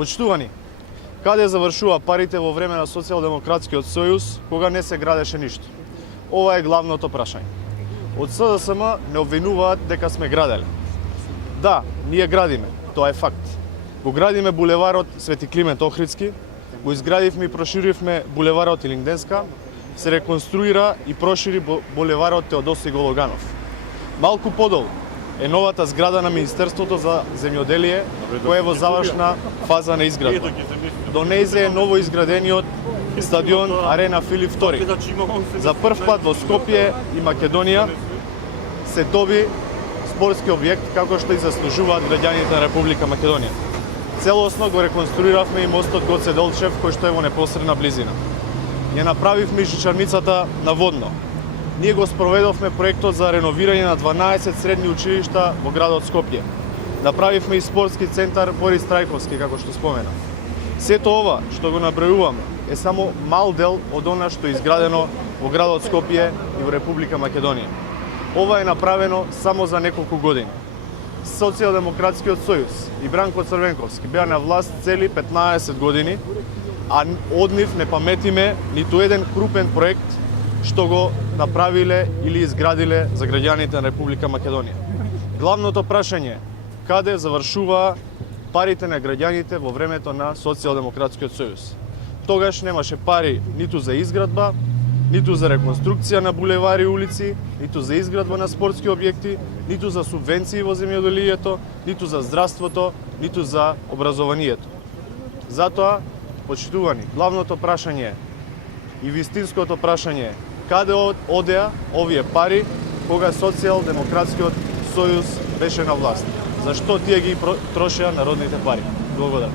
Почитувани, каде завршува парите во време на Социјалдемократскиот сојуз, кога не се градеше ништо? Ова е главното прашање. Од СДСМ не обвинуваат дека сме граделе. Да, ние градиме, тоа е факт. Го градиме булеварот Свети Климент Охридски, го изградивме и проширивме булеварот Илинденска, се реконструира и прошири булеварот Теодосиј Гологанов. Малку подолу е новата зграда на Министерството за земјоделие, која е во завршна фаза на изградба. До нејзе е ново изградениот стадион Арена Филип II. За прв пат во Скопје и Македонија се доби спортски објект како што и заслужуваат граѓаните на Република Македонија. Целосно го реконструиравме и мостот Гоце Делчев, кој што е во непосредна близина. Ја направивме жичарницата на водно. Ние го спроведовме проектот за реновирање на 12 средни училишта во градот Скопје. Направивме и спортски центар Борис Трајковски, како што спомена. Сето ова што го набројуваме е само мал дел од она што е изградено во градот Скопје и во Република Македонија. Ова е направено само за неколку години. Социјалдемократскиот сојуз и Бранко Црвенковски беа на власт цели 15 години, а од нив не паметиме ниту еден крупен проект што го направиле или изградиле за граѓаните на Република Македонија. Главното прашање е каде завршуваа парите на граѓаните во времето на Социјалдемократскиот сојуз. Тогаш немаше пари ниту за изградба, ниту за реконструкција на булевари и улици, ниту за изградба на спортски објекти, ниту за субвенции во земјоделието, ниту за здравството, ниту за образованието. Затоа, почитувани, главното прашање и вистинското прашање е каде одеа овие пари кога Социјалдемократскиот сојуз беше на власт? Зашто тие ги трошеа народните пари? Благодарам.